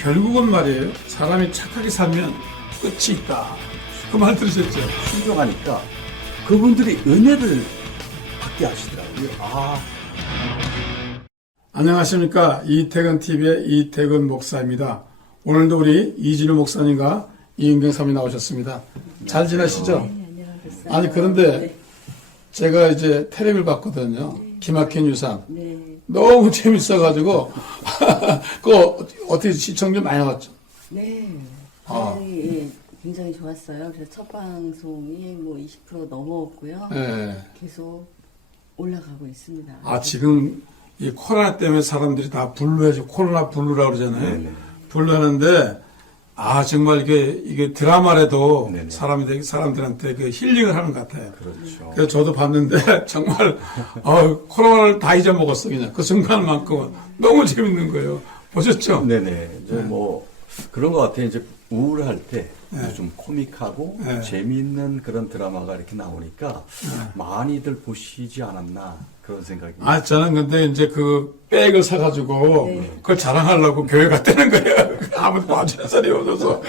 결국은 말이에요. 사람이 착하게 살면 끝이 있다. 그 말 들으셨죠? 순종하니까 그분들이 은혜를 받게 하시더라고요. 안녕하십니까. 이태근TV의 이태근 목사입니다. 오늘도 우리 이진우 목사님과 이은경 사모님 나오셨습니다. 잘 지내시죠? 네, 안녕하세요. 아니, 그런데 네. 제가 이제 텔레비를 봤거든요. 기막힌 유산. 네. 너무 재밌어가지고, 그거 어떻게 시청률 많이 나왔죠? 네. 아. 반응이 굉장히 좋았어요. 그래서 첫 방송이 뭐 20% 넘어왔고요. 예. 계속 올라가고 있습니다. 아, 지금 이 코로나 때문에 사람들이 다 블루해서 코로나 블루라고 그러잖아요. 네네. 블루하는데, 아, 정말 이게 드라마라도 네네. 사람들한테 그 힐링을 하는 것 같아요. 그렇죠. 그래서 저도 봤는데, 정말, 코로나를 다 잊어먹었어, 그냥. 그 순간만큼은. 너무 재밌는 거예요. 보셨죠? 네네. 이제 뭐 그런 것 같아요. 이제 우울할 때 네. 요즘 코믹하고 네. 재미있는 그런 드라마가 이렇게 나오니까 많이들 보시지 않았나 그런 생각이. 아, 저는 근데 이제 그 백을 사가지고, 네. 그걸 자랑하려고 교회 갔다는 거예요. 아무도 봐주는 사람이 없어서.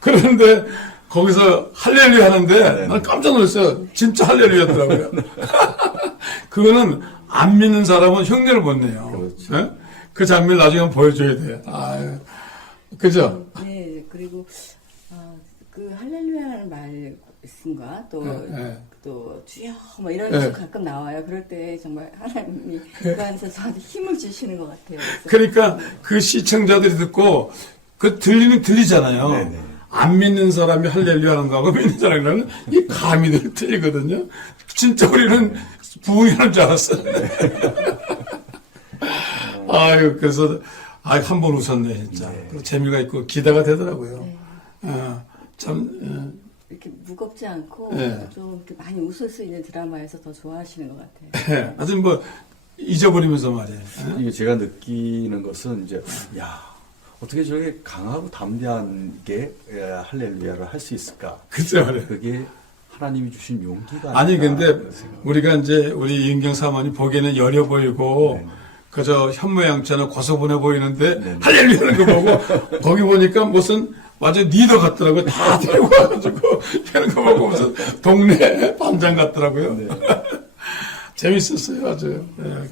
그런데, 거기서 할렐루야 하는데, 난 깜짝 놀랐어요. 진짜 할렐루야더라고요. 그거는 안 믿는 사람은 흉내를 못 내요. 그렇죠. 네? 그 장면을 나중에 한번 보여줘야 돼요. 아, 그죠? 네. 그리고 그 할렐루야라는 말씀과 또 네. 또 주여 뭐 이런 네. 식 가끔 나와요. 그럴 때 정말 하나님이 그 안에서 저한테 힘을 주시는 것 같아요. 그래서 그러니까 그 시청자들이 듣고 그 들리잖아요. 네네. 안 믿는 사람이 할렐루야 하는 거하고 믿는 사람이라는 이 감이 틀리거든요. 진짜 우리는 부흥하는 줄 알았어요. 아유, 그래서 한 번 웃었네 진짜. 네. 그리고 재미가 있고 기대가 되더라고요. 네. 참 이렇게 무겁지 않고 네. 좀 이렇게 많이 웃을 수 있는 드라마에서 더 좋아하시는 것 같아요. 하여튼 뭐 잊어버리면서 말이에요. 이게 제가 느끼는 것은 이제 야 어떻게 저렇게 강하고 담대하게 할렐루야를 할 수 있을까? 그죠 말이에요. 그게 하나님이 주신 용기가 아니 아닐까 근데 그런 생각. 우리가 이제 우리 이은경 사모님 보기에는 여려 보이고 네. 그저 현모양처럼 고소분해 보이는데 네. 할렐루야 하는 거 보고 거기 보니까 무슨 완전 리더 같더라고요. 다 데리고 와가지고 하는 거 보고 무슨 동네 반장 같더라고요. 네. 재밌었어요. 아주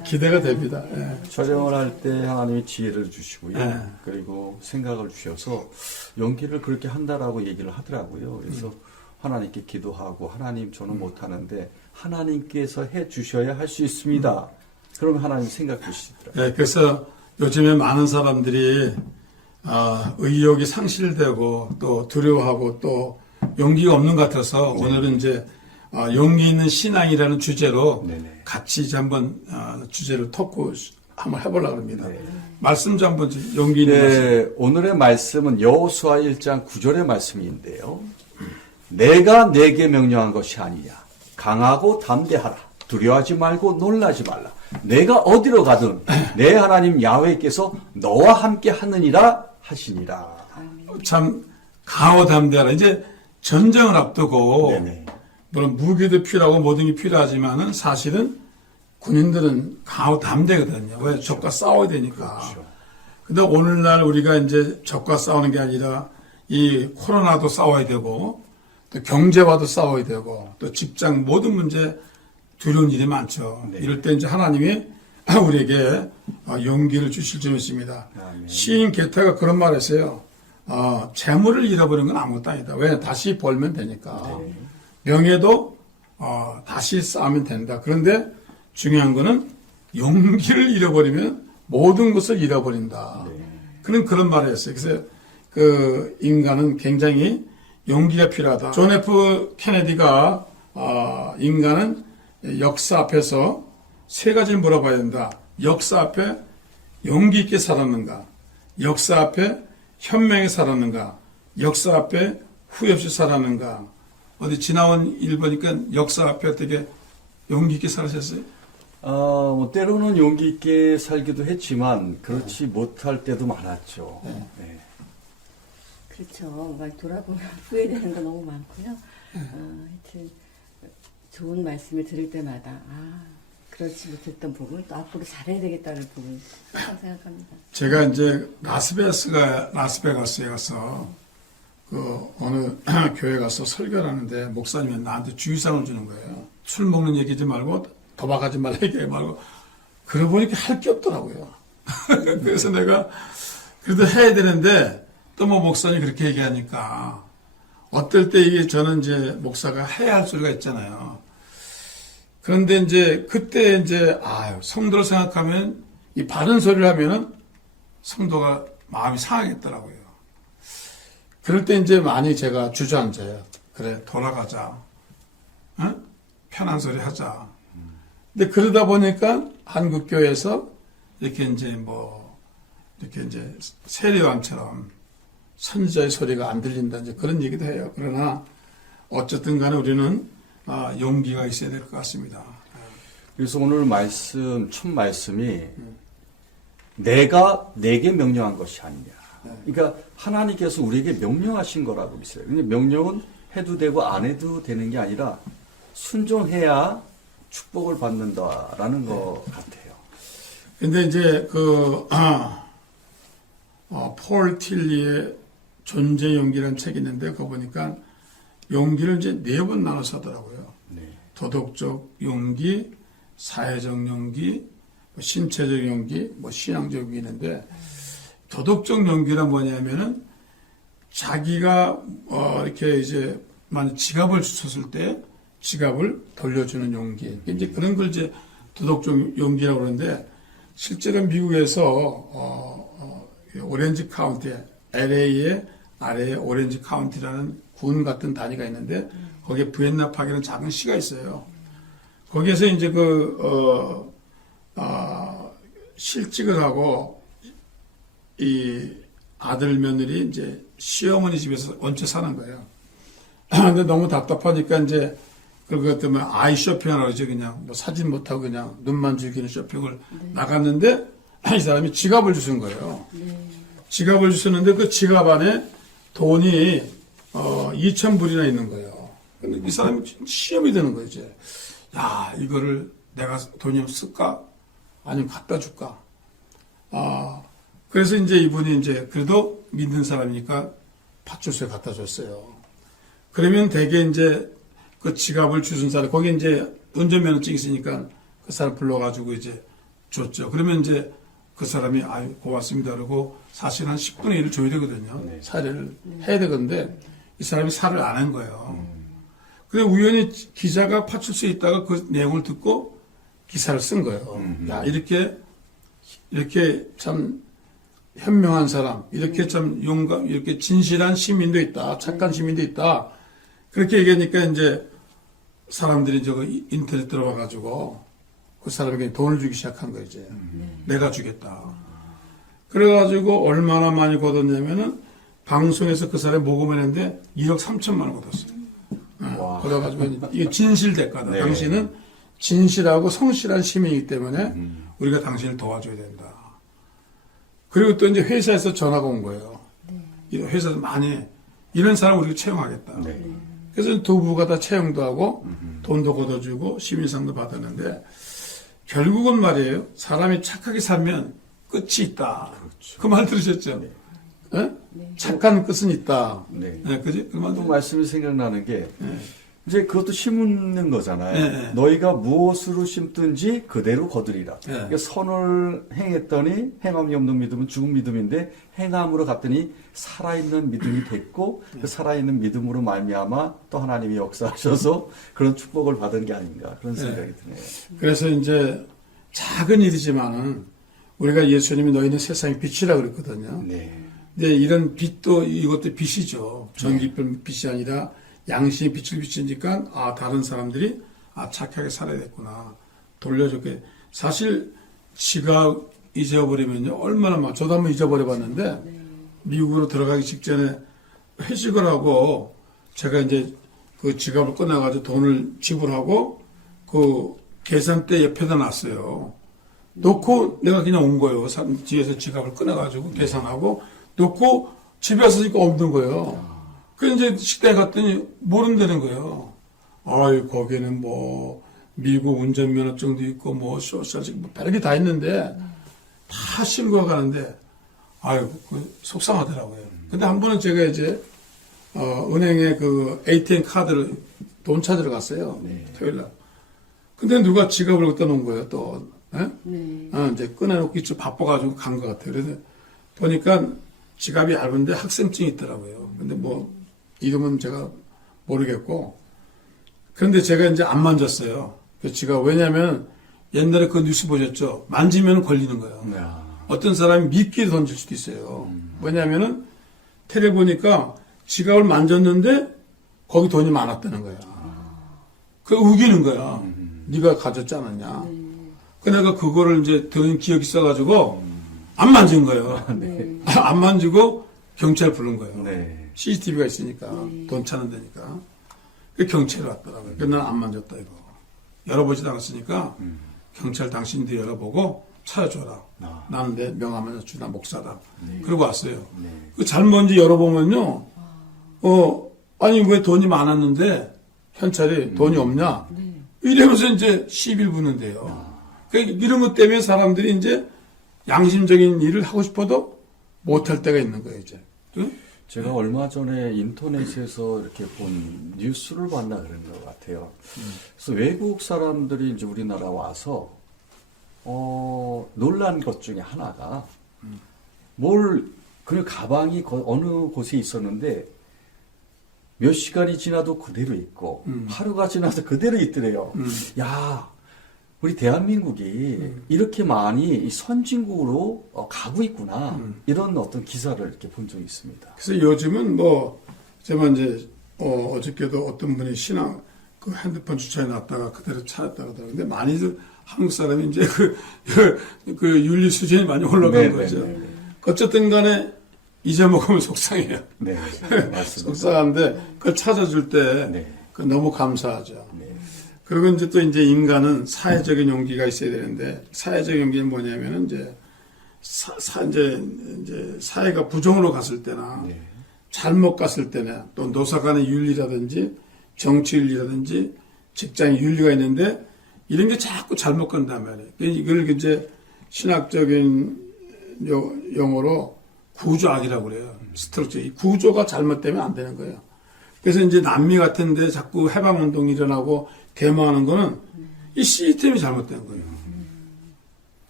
기대가 됩니다. 예. 촬영을 할 때 하나님이 지혜를 주시고요. 네. 그리고 생각을 주셔서 연기를 그렇게 한다라고 얘기를 하더라고요. 그래서 하나님께 기도하고 하나님 저는 못하는데 하나님께서 해 주셔야 할 수 있습니다. 그러면 하나님 생각 주시더라고요. 예, 그래서 요즘에 많은 사람들이 의욕이 상실되고 또 두려워하고 또 용기가 없는 것 같아서 오늘은 이제 용기 있는 신앙이라는 주제로 네네. 같이 이제 한번 주제를 토크 한번 해보려고 합니다. 네. 말씀 좀 한번 용기 있는 말씀. 네, 오늘의 말씀은 여호수아 1장 9절의 말씀인데요. 내가 내게 명령한 것이 아니냐. 강하고 담대하라. 두려워하지 말고 놀라지 말라. 내가 어디로 가든 내 하나님 야훼께서 너와 함께 하느니라 하시니라. 참 강호담대하라. 이제 전쟁을 앞두고 네네. 물론 무기도 필요하고 모든 게 필요하지만은 사실은 군인들은 강호담대거든요. 왜 적과 싸워야 되니까. 그렇죠. 근데 오늘날 우리가 이제 적과 싸우는 게 아니라 이 코로나도 싸워야 되고 또 경제와도 싸워야 되고 또 직장 모든 문제 두려운 일이 많죠. 네. 이럴 때 이제 하나님이 우리에게 용기를 주실 줄 믿습니다. 아멘. 시인 게타가 그런 말을 했어요. 재물을 잃어버린 건 아무것도 아니다. 왜? 다시 벌면 되니까. 네. 명예도 다시 쌓으면 된다. 그런데 중요한 거는 용기를 잃어버리면 모든 것을 잃어버린다. 그런 말을 했어요. 그래서 그 인간은 굉장히 용기가 필요하다. 존 F 케네디가 인간은 역사 앞에서 세 가지를 물어봐야 된다. 역사 앞에 용기 있게 살았는가? 역사 앞에 현명히 살았는가? 역사 앞에 후회 없이 살았는가? 어디 지나온 일 보니까 역사 앞에 어떻게 용기 있게 살으셨어요? 뭐 때로는 용기 있게 살기도 했지만 그렇지 못할 때도 많았죠. 네. 그렇죠. 막 돌아보면 후회되는 거 너무 많고요. 하여튼 좋은 말씀을 들을 때마다 그렇지 못했던 부분 또 앞으로 잘해야 되겠다는 부분 항상 생각합니다. 제가 이제 라스베가스에 가서 그 어느 교회 가서 설교를 하는데 목사님이 나한테 주의사항을 주는 거예요. 술 먹는 얘기하지 말고 도박하지 말라 얘기하지 말고 그러고 보니까 할 게 없더라고요. 그래서 내가 그래도 해야 되는데 또 뭐 목사님이 그렇게 얘기하니까 어떨 때 이게 저는 이제 목사가 해야 할 소리가 있잖아요. 그런데 이제 그때 이제 성도를 생각하면 이 바른 소리를 하면은 성도가 마음이 상하겠더라고요. 그럴 때 이제 많이 제가 주저앉아요. 그래 돌아가자. 어? 편한 소리 하자. 근데 그러다 보니까 한국 교회에서 이렇게 이제 이렇게 이제 세례요한처럼 선지자의 소리가 안 들린다 이제 그런 얘기도 해요. 그러나 어쨌든 간에 우리는 용기가 있어야 될 것 같습니다. 그래서 오늘 첫 말씀이 내가 내게 명령한 것이 아니냐. 그러니까 하나님께서 우리에게 명령하신 거라고 있어요. 근데 명령은 해도 되고 안 해도 되는 게 아니라 순종해야 축복을 받는다라는 것 같아요. 근데 이제 폴 틸리의 존재 용기라는 책이 있는데 그거 보니까 용기를 이제 4번 나눠서 하더라고요. 네. 도덕적 용기, 사회적 용기, 신체적 용기, 신앙적 용기 있는데 도덕적 용기란 뭐냐면은 자기가 이렇게 이제 만약 지갑을 주셨을 때 지갑을 돌려주는 용기. 이제 그런 걸 이제 도덕적 용기라고 그러는데 실제로 미국에서 오렌지 카운티, LA의 아래에 오렌지 카운티라는 군 같은 단위가 있는데 거기에 부엔나 파크라는 작은 시가 있어요. 거기에서 이제 실직을 하고 이 아들 며느리 이제 시어머니 집에서 얹혀 사는 거예요. 근데 너무 답답하니까 이제 그것 때문에 아이 쇼핑하라고 그러죠. 그냥 사진 못하고 그냥 눈만 즐기는 쇼핑을 나갔는데 이 사람이 지갑을 주신 거예요. 지갑을 주셨는데 그 지갑 안에 돈이 2,000불이나 있는 거예요. 근데 이 사람이 시험이 되는 거예요. 이제 야 이거를 내가 돈이 쓸까? 아니면 갖다 줄까? 그래서 이제 이분이 이제 그래도 믿는 사람이니까 파출소에 갖다 줬어요. 그러면 대개 이제 그 지갑을 주신 사람, 거기 이제 운전면허증 있으니까 그 사람 불러가지고 이제 줬죠. 그러면 이제 그 사람이 아유 고맙습니다 그러고 사실 한 10분의 1을 줘야 되거든요. 네. 사례를 해야 되건데 이 사람이 살을 안 한 거예요. 근데 우연히 기자가 파출소에 있다가 그 내용을 듣고 기사를 쓴 거예요. 야 이렇게 참 현명한 사람, 이렇게 참 용감, 이렇게 진실한 시민도 있다, 착한 시민도 있다. 그렇게 얘기하니까 이제 사람들이 저거 인터넷 들어와가지고 그 사람에게 돈을 주기 시작한 거예요, 이제. 내가 주겠다. 그래가지고 얼마나 많이 걷었냐면은 방송에서 그 사람이 모금을 했는데 1억 3천만 원 걷었어요. 그래가지고 이게 진실 대가다. 네. 당신은 진실하고 성실한 시민이기 때문에 우리가 당신을 도와줘야 된다. 그리고 또 이제 회사에서 전화가 온 거예요. 회사에서 많이 이런 사람 우리가 채용하겠다. 네. 그래서 두 부가 다 채용도 하고 돈도 걷어주고 시민상도 받았는데 결국은 말이에요. 사람이 착하게 살면 끝이 있다. 그렇죠. 그 말 들으셨죠? 네. 예? 착한 끝은 있다. 네. 네, 그지? 그 말. 또 말씀이 생각나는 게 네. 이제 그것도 심는 거잖아요. 네. 너희가 무엇으로 심든지 그대로 거두리라. 네. 그러니까 선을 행했더니 행함이 없는 믿음은 죽은 믿음인데 행함으로 갔더니 살아있는 믿음이 됐고 그 살아있는 믿음으로 말미암아 또 하나님이 역사하셔서 그런 축복을 받은 게 아닌가 그런 생각이 드네요. 그래서 이제 작은 일이지만은 우리가 예수님이 너희는 세상의 빛이라 그랬거든요. 네. 근데 이런 빛도 이것도 빛이죠. 전기별 빛이 아니라 양심의 빛을 비치니까 다른 사람들이 착하게 살아야 됐구나. 돌려줄게. 사실 지갑 잊어버리면요 얼마나 많아. 저도 한번 잊어버려봤는데 미국으로 들어가기 직전에 회식을 하고 제가 이제 그 지갑을 꺼내가지고 돈을 지불하고 그 계산대 옆에다 놨어요. 놓고 내가 그냥 온 거예요. 뒤에서 지갑을 꺼내가지고 계산하고 놓고 집에 왔으니까 없는 거예요. 그 이제 식당에 갔더니 모른다는 거예요. 거기는 미국 운전면허증도 있고 뭐 소셜식 뭐 별게 다 있는데 다 신고가 가는데 아유 속상하더라고요. 근데 한 번은 제가 이제 은행에 그 ATM 카드를 돈 찾으러 갔어요. 토요일 날. 근데 누가 지갑을 갖다 놓은 거예요. 또 네. 이제 꺼내놓기 좀 바빠가지고 간 것 같아요. 그래서 보니까 지갑이 얇은데 학생증이 있더라고요. 근데 뭐 이름은 제가 모르겠고 그런데 제가 이제 안 만졌어요. 그 지갑 왜냐하면 옛날에 그 뉴스 보셨죠? 만지면 걸리는 거예요. 야. 어떤 사람이 미끼를 던질 수도 있어요. 왜냐하면은 테레 보니까 지갑을 만졌는데 거기 돈이 많았다는 거야. 그 우기는 거야. 네가 가졌지 않았냐. 그 내가 그거를 이제 들은 기억이 있어가지고 안 만진 거예요. 네. 안 만지고 경찰 부른 거예요. 네. CCTV가 있으니까 돈 차는 데니까. 그 경찰이 왔더라고요. 그래서 나는 안 만졌다 이거. 열어보지도 않았으니까 경찰 당신들이 열어보고 찾아줘라. 나는 내 명함에서 주나 목사다. 그러고 왔어요. 그 잘못인지 열어보면요. 아니 왜 돈이 많았는데 현찰이 돈이 없냐? 이러면서 이제 시비를 부는데요. 그러니까 이런 것 때문에 사람들이 이제 양심적인 일을 하고 싶어도 못할 때가 있는 거예요, 이제. 응? 제가 얼마 전에 인터넷에서 이렇게 본 뉴스를 봤나 그런 것 같아요. 그래서 외국 사람들이 이제 우리나라 와서, 놀란 것 중에 하나가, 그냥 가방이 어느 곳에 있었는데, 몇 시간이 지나도 그대로 있고, 하루가 지나서 그대로 있더래요. 야, 우리 대한민국이 이렇게 많이 이 선진국으로 가고 있구나. 이런 어떤 기사를 이렇게 본 적이 있습니다. 그래서 요즘은 뭐, 제가 이제, 어저께도 어떤 분이 신앙, 그 핸드폰 주차해 놨다가 그대로 찾았다 그러더라고요. 근데 많이들 한국 사람이 이제 그 윤리 수준이 많이 올라간 네, 거죠. 네, 네. 어쨌든 간에 잊어먹으면 속상해요. 네, 맞습니다. 속상한데 그걸 찾아줄 때 네. 그 너무 감사하죠. 네. 그리고 이제 또 이제 인간은 사회적인 용기가 있어야 되는데 사회적 용기는 뭐냐면은 이제 이제 사회가 부정으로 갔을 때나 네. 잘못 갔을 때나 또 노사 간의 윤리라든지 정치 윤리라든지 직장의 윤리가 있는데 이런 게 자꾸 잘못 간단 말이에요. 이걸 이제 신학적인 용어로 구조악이라고 그래요. 스트럭처. 이 구조가 잘못되면 안 되는 거예요. 그래서 이제 남미 같은데 자꾸 해방운동이 일어나고 데모하는 거는 이 시스템이 잘못된 거예요.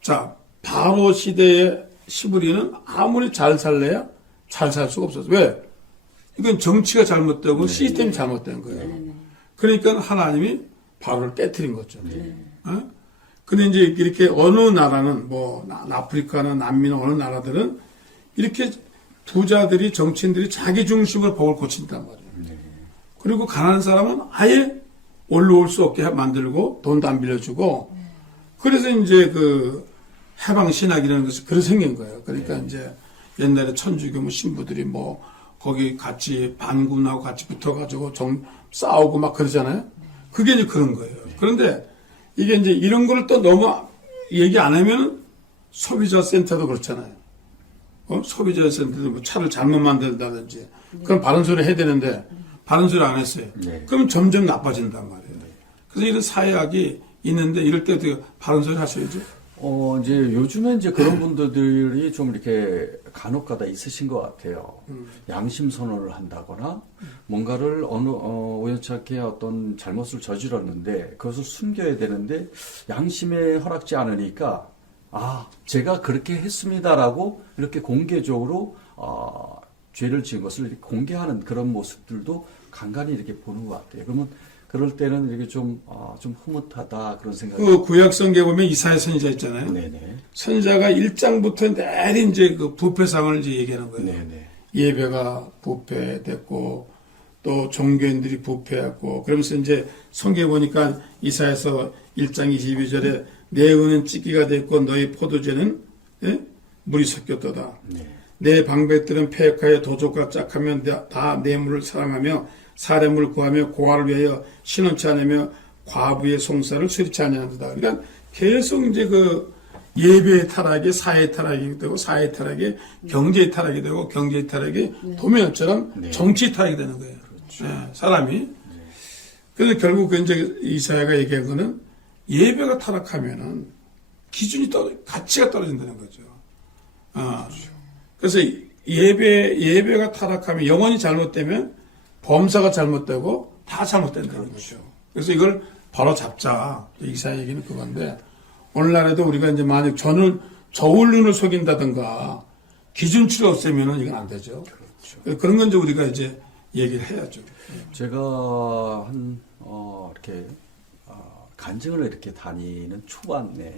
자, 바로 시대의 시부리는 아무리 잘 살래야 잘 살 수가 없었어요. 왜? 이건 정치가 잘못되고 시스템이 잘못된 거예요. 그러니까 하나님이 바로를 깨트린 거죠. 근데 이제 이렇게 어느 나라는 뭐 아프리카나 남미나 어느 나라들은 이렇게 부자들이 정치인들이 자기 중심으로 법을 고친단 말이에요. 그리고 가난한 사람은 아예 올라올 수 없게 만들고 돈도 안 빌려주고 그래서 이제 그 해방 신학이라는 것이 그래서 생긴 거예요. 그러니까 이제 옛날에 천주교 신부들이 뭐 거기 같이 반군하고 같이 붙어가지고 싸우고 막 그러잖아요. 그게 이제 그런 거예요. 그런데 이게 이제 이런 거를 또 너무 얘기 안 하면 소비자 센터도 그렇잖아요. 소비자 센터도 뭐 차를 잘못 만든다든지 그럼 바른 소리 해야 되는데 바른 소리 안 했어요. 그럼 점점 나빠진단 말이에요. 그래서 이런 사회학이 있는데 이럴 때 어떻게 바른 소리 하셔야죠. 이제 요즘에 이제 그런 분들이 좀 이렇게 간혹가다 있으신 것 같아요. 양심 선언을 한다거나 뭔가를 우연찮게 어떤 잘못을 저질렀는데 그것을 숨겨야 되는데 양심에 허락지 않으니까 제가 그렇게 했습니다라고 이렇게 공개적으로 죄를 지은 것을 이렇게 공개하는 그런 모습들도 간간히 이렇게 보는 것 같아요. 그러면 그럴 때는 이렇게 좀 흐뭇하다 그런 생각이. 그 구약성경에 보면 이사야 선지자 있잖아요. 네네. 선지자가 1장부터 내리 이제 그 부패 상황을 이제 얘기하는 거예요. 네네. 예배가 부패됐고 또 종교인들이 부패했고 그러면서 이제 성경에 보니까 이사야서 1장 22절에 내 은은 찢기가 됐고 너희 포도주는 물이 섞였도다. 내 방백들은 패역하여 도적과 짝하면 다 내 물을 사랑하며 사례물을 구하며 고아를 위하여 신원치 않으며 과부의 송사를 수리치 아니한다. 그러니까 계속 이제 그 예배의 타락이 사회의 타락이 되고 사회의 타락이 경제의 타락이 되고 경제의 타락이 도면처럼 정치 타락이 되는 거예요. 사람이. 그래서 결국 이제 이사야가 얘기한 거는 예배가 타락하면은 기준이 가치가 떨어진다는 거죠. 그래서 예배가 타락하면 영혼이 잘못되면 범사가 잘못되고 다 잘못된다는 거죠. 그래서 이걸 바로 잡자. 이사 얘기는 그건데, 오늘날에도 우리가 이제 만약 저울눈을 속인다든가 기준치를 없애면은 이건 안 되죠. 그렇죠. 그런 건 이제 우리가 이제 얘기를 해야죠. 제가 이렇게 간증을 이렇게 다니는 초반에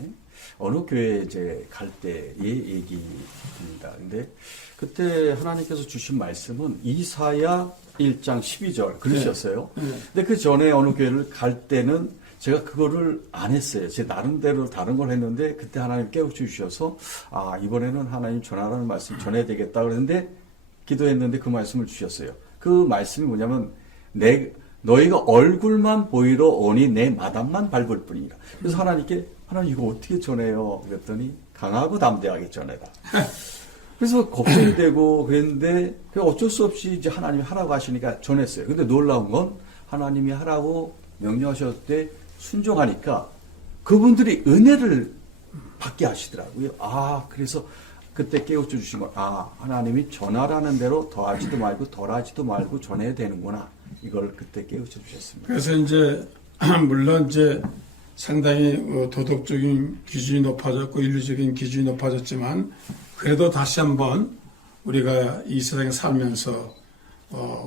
어느 교회 이제 갈 때의 얘기입니다. 근데 그때 하나님께서 주신 말씀은 이사야 1장 12절 그러셨어요. 근데 그 전에 어느 교회를 갈 때는 제가 그거를 안 했어요. 제 나름대로 다른 걸 했는데 그때 하나님 깨우쳐 주셔서 이번에는 하나님 전하라는 말씀 전해야 되겠다 그랬는데 기도했는데 그 말씀을 주셨어요. 그 말씀이 뭐냐면 너희가 얼굴만 보이러 오니 내 마당만 밟을 뿐이라. 그래서 하나님 이거 어떻게 전해요? 그랬더니 강하고 담대하게 전해라. 그래서 걱정이 되고 그랬는데 어쩔 수 없이 이제 하나님이 하라고 하시니까 전했어요. 근데 놀라운 건 하나님이 하라고 명령하셨을 때 순종하니까 그분들이 은혜를 받게 하시더라고요. 그래서 그때 깨우쳐 주신 건 하나님이 전하라는 대로 더하지도 말고 덜하지도 말고 전해야 되는구나. 이걸 그때 깨우쳐 주셨습니다. 그래서 이제 물론 이제 상당히 도덕적인 기준이 높아졌고 인류적인 기준이 높아졌지만 그래도 다시 한번 우리가 이 세상에 살면서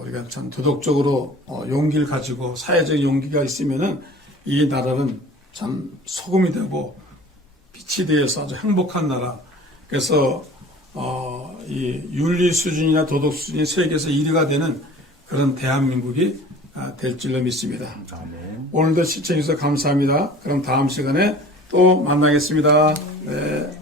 우리가 참 도덕적으로 용기를 가지고 사회적 용기가 있으면은 이 나라는 참 소금이 되고 빛이 되어서 아주 행복한 나라. 그래서 이 윤리 수준이나 도덕 수준이 세계에서 1위가 되는 그런 대한민국이 될 줄로 믿습니다. 아멘. 오늘도 시청해주셔서 감사합니다. 그럼 다음 시간에 또 만나겠습니다. 네.